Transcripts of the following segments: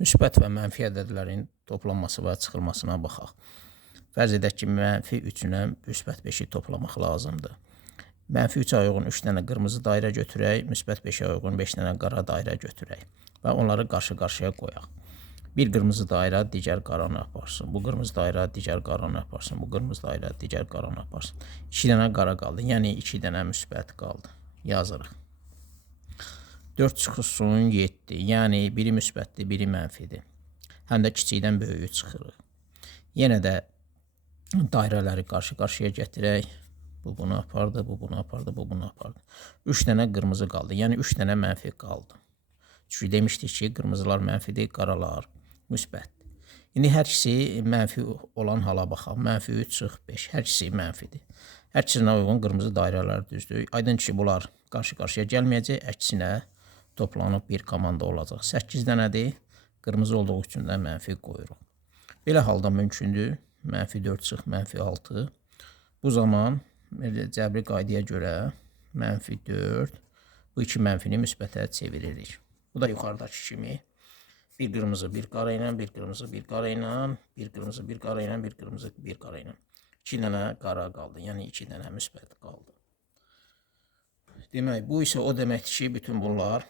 Müsbət və mənfi ədədlərin toplanması və çıxılmasına baxaq. Fərz edək ki, mənfi 3-lə müsbət 5-i toplamaq lazımdır. Mənfi 3-ə uyğun 3 dənə qırmızı dairə götürək, müsbət 5-ə uyğun 5 dənə qara dairə götürək və onları qarşı-qarşıya qoyaq. Bir qırmızı dairə digər qaranı aparsın. Bu qırmızı dairə digər qaranı aparsın. Bu qırmızı dairə digər qaranı aparsın. 2 dənə qara qaldı, yəni 2 dənə müsbət qaldı. Yazırıq. 4 çıxılsın 7, yəni biri müsbətdir, biri mənfidir. Həm də kiçikdən böyüyü çıxırıq. Yenə də dairələri qarşı-qarşıya gətirək. Bu bunu apardı, bu bunu apardı, bu bunu apardı. 3 dənə qırmızı qaldı, yəni 3 dənə mənfi qaldı. Çünki demişdik ki, qırmızılar mənfidir, qaralar müsbətdir. İndi hər ikisi mənfi olan hala baxaq. Mənfi 3 çıx 5, hər ikisi mənfidir. Hər ikisinə uyğun qırmızı dairələr düzdür. Aydın ki, bunlar qarşı-qarşıya gəlməyəcək, əksinə toplanıb bir komanda olacaq. 8 dənədir, qırmızı olduğu üçün də mənfi qoyuruq. Belə halda mümkündür. Mənfi 4 çıx, mənfi 6. Bu zaman cəbri qaydaya görə mənfi 4, bu iki mənfini müsbətə çeviririk. Bu da yuxarıdakı kimi bir qırmızı, bir qara ilə, bir qırmızı, bir qara ilə, bir qırmızı, bir qara ilə, bir qırmızı, bir qara ilə. 2 dənə qara qaldı, yəni 2 dənə müsbət qaldı. Demək, bu isə o deməkdir ki, bütün bunlar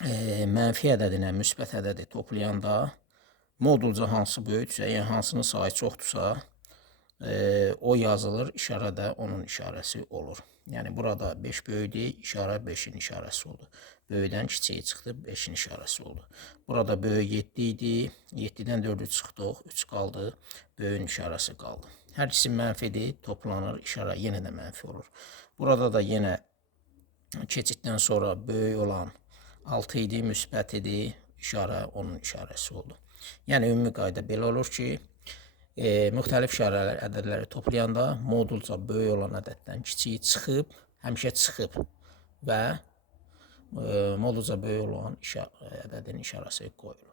mənfi ədədinə müsbət ədədi toplayanda modulca hansı böyükdürsə, yəni hansının sayı çoxdursa, o yazılır, işarə də onun işarəsi olur. Yəni burada 5 böyükdür, işarə 5-in işarəsi oldu. Böyükdən kiçiyi çıxdı, 5-in işarəsi oldu. Burada böyük 7 idi, 7-dən 4-ü çıxdıq, 3 qaldı, böyüyün işarəsi qaldı. Hər ikisi mənfidir, toplanır, işarə yenə də mənfi olur. Burada da yenə keçiddən sonra böyük olan 6 idi, müsbət idi, işarə onun işarəsi oldu. Yəni ümumi qayda belə olur ki, müxtəlif işarələr, ədədləri toplayanda modulca böyük olan ədəddən kiçiyi çıxıb, həmişə çıxıb və modulca böyük olan ədədin işarəsi qoyulur.